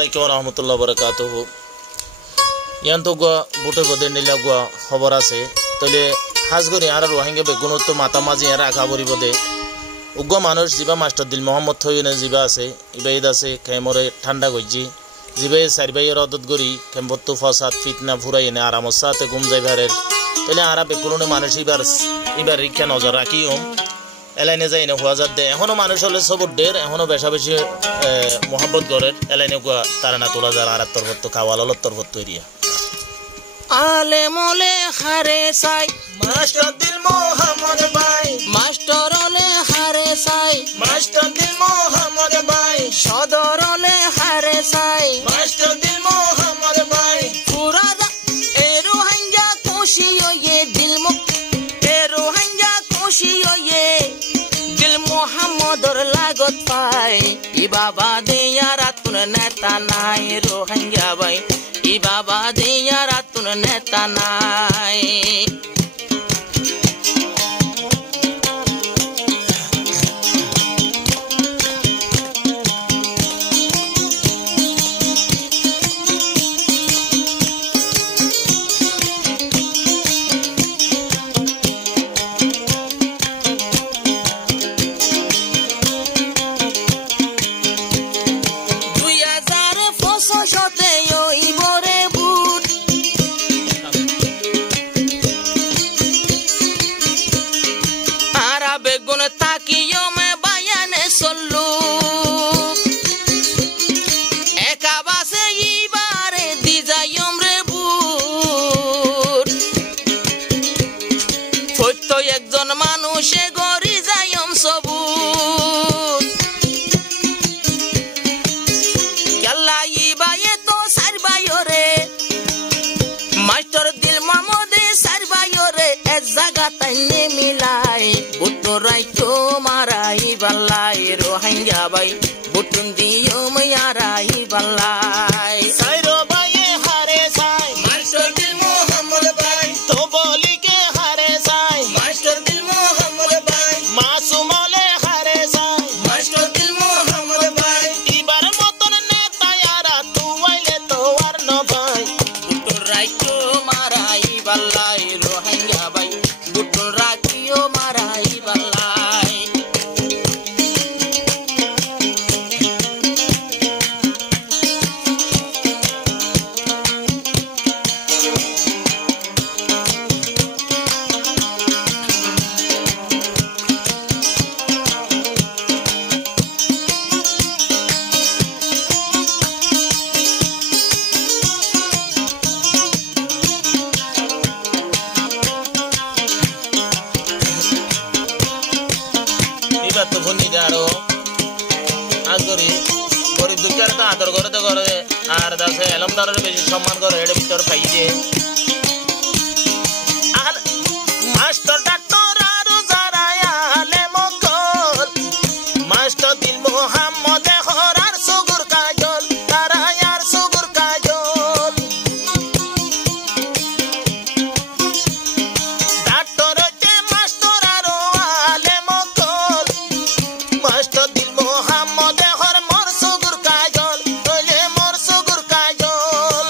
Assalamualaikum warahmatullahi wabarakatuh. Yang tu gua butuh gua dendela gua khabar ase. Tole hasgori ara rohingya beguno to mata maji ara khabori bode. Ugwa manush jiba master Dil Mohammad thoyene jiba ase. Ibaid ase kemore thanda goji. Jiba sarbai rodot gori kembottu fasad fitna pura ene aramosate gumjai bharer. Tole ara beguno manush ibar rikha nozar rakiyo. এলাইনে যাই না হওয়া যাচ্ছে এখনো মানুষ হলে সব ডের এখনো বেশা বেশি মোহাম্মত গরের এলাইনে তারা না তোলা যার আর তরফত খাওয়াল তরফত তৈরিয়া আলে মোলে হারে সাই মাস্টার দিল মোহাম্মদ ভাই মাস্টার ওলে হারে সাই মাস্টার দিল মোহাম্মদ ভাই সদর ওলে হারে সাই মাস্টার দিল মোহাম্মদ ভাই পুরাদা এ রোহিঙ্গা খুশি হয়ে দিল এ রোহিঙ্গা খুশি হয়ে Muhammadur lagot pai ibaba de yaratun neta nai rohingya bai ibaba de yaratun neta nai একজন মানুষে গরি যায়ম সবুত কেলাই বায়ে তো সারবায়রে মাস্টার দিল মামদে সারবায়রে এক জায়গাটাই নে মিলাই উত্তরাই তো মারাই বাল্লাই রোহিঙ্গা বাই বুটুম দিও মারাই বাল্লাই সাইরো বায়ে হারে সাই মাস্টার দিল মোহাম্মদ ভাই তো বলি কে হারে সাই মাস্টার দিল মোহাম্মদ ভাই মাসুমলে হারে সাই মাস্টার দিল মোহাম্মদ ভাই ইবার মতন নেতা ইয়ারা তুইলে তো আর ন ভাই উত্তরাই তো মারাই বাল্লাই রোহিঙ্গা বাই বুটুল রাখিও মারাই বাল্লাই তো ফোন যারো আগরি গরিব দুঃখের তো আদর করে তো করে আর দাসে এলমদারের বেশি সম্মান করে এর ভিতর পাইছে আর মাস্টার ডাক্তার আর যারা আলে মকল মাস্টার দিল মোহাম্মদ হরার সুগুর কাজল তারা আর সুগুর কাজল ডাক্তার হচ্ছে মাস্টার আর আলে মকল মাস্টার দিল মোহাম্মদ হর মোর সুগুর কাজল তলে মোর সুগুর কাজল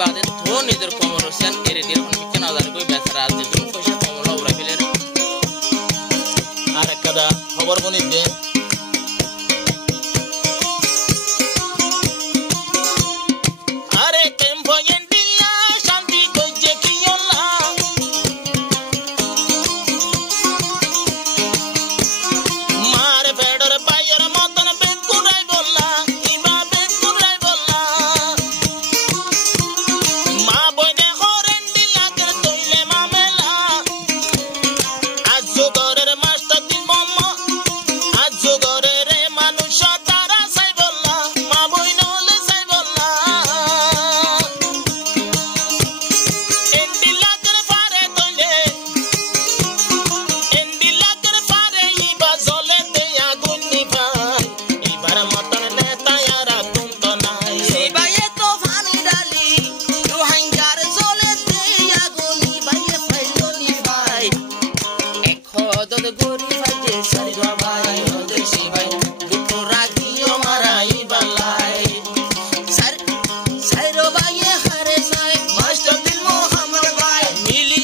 বাদে ধো নিজের কমর হোসেন এর দিয়ে হন কেন আদার কই বেচারা আজ দিন পয়সা কমলা উড়া ফেলেন আর একটা খবর বনি দে আরে টেম্পো এন্ডিলা শান্তি কইছে কি হলা মার বেডর পায়ের মতন বেকুরাই বললা ইবা বেকুরাই বললা মা বইনে হরেন্ডিলা কে তইলে মামেলা আজ ঘরের মাস্টার দিন মাম্মা আজ ঘরের মানুষ তারা সাই বললা মা বইনে হলে সাই বললা এন্ডিলা কে পারে তইলে এন্ডিলা কে পারে ইবা জলে দে আগুন নিভাই এবার মতন নেতা ইয়ারা তুম তো নাই সিবায়ে তো ফানি ডালি রোহিঙ্গার চলে দে আগুনি বাইয়ে ফাইলনি ভাই এক হদদ গরি ভাইজে সারিবা ভাই হদে সিবাই দুটো রাখিও মারাই বালাই সাইরো বাইয়ে হারে সাই মাস্টার দিল মোহাম্মদ ভাই মিলি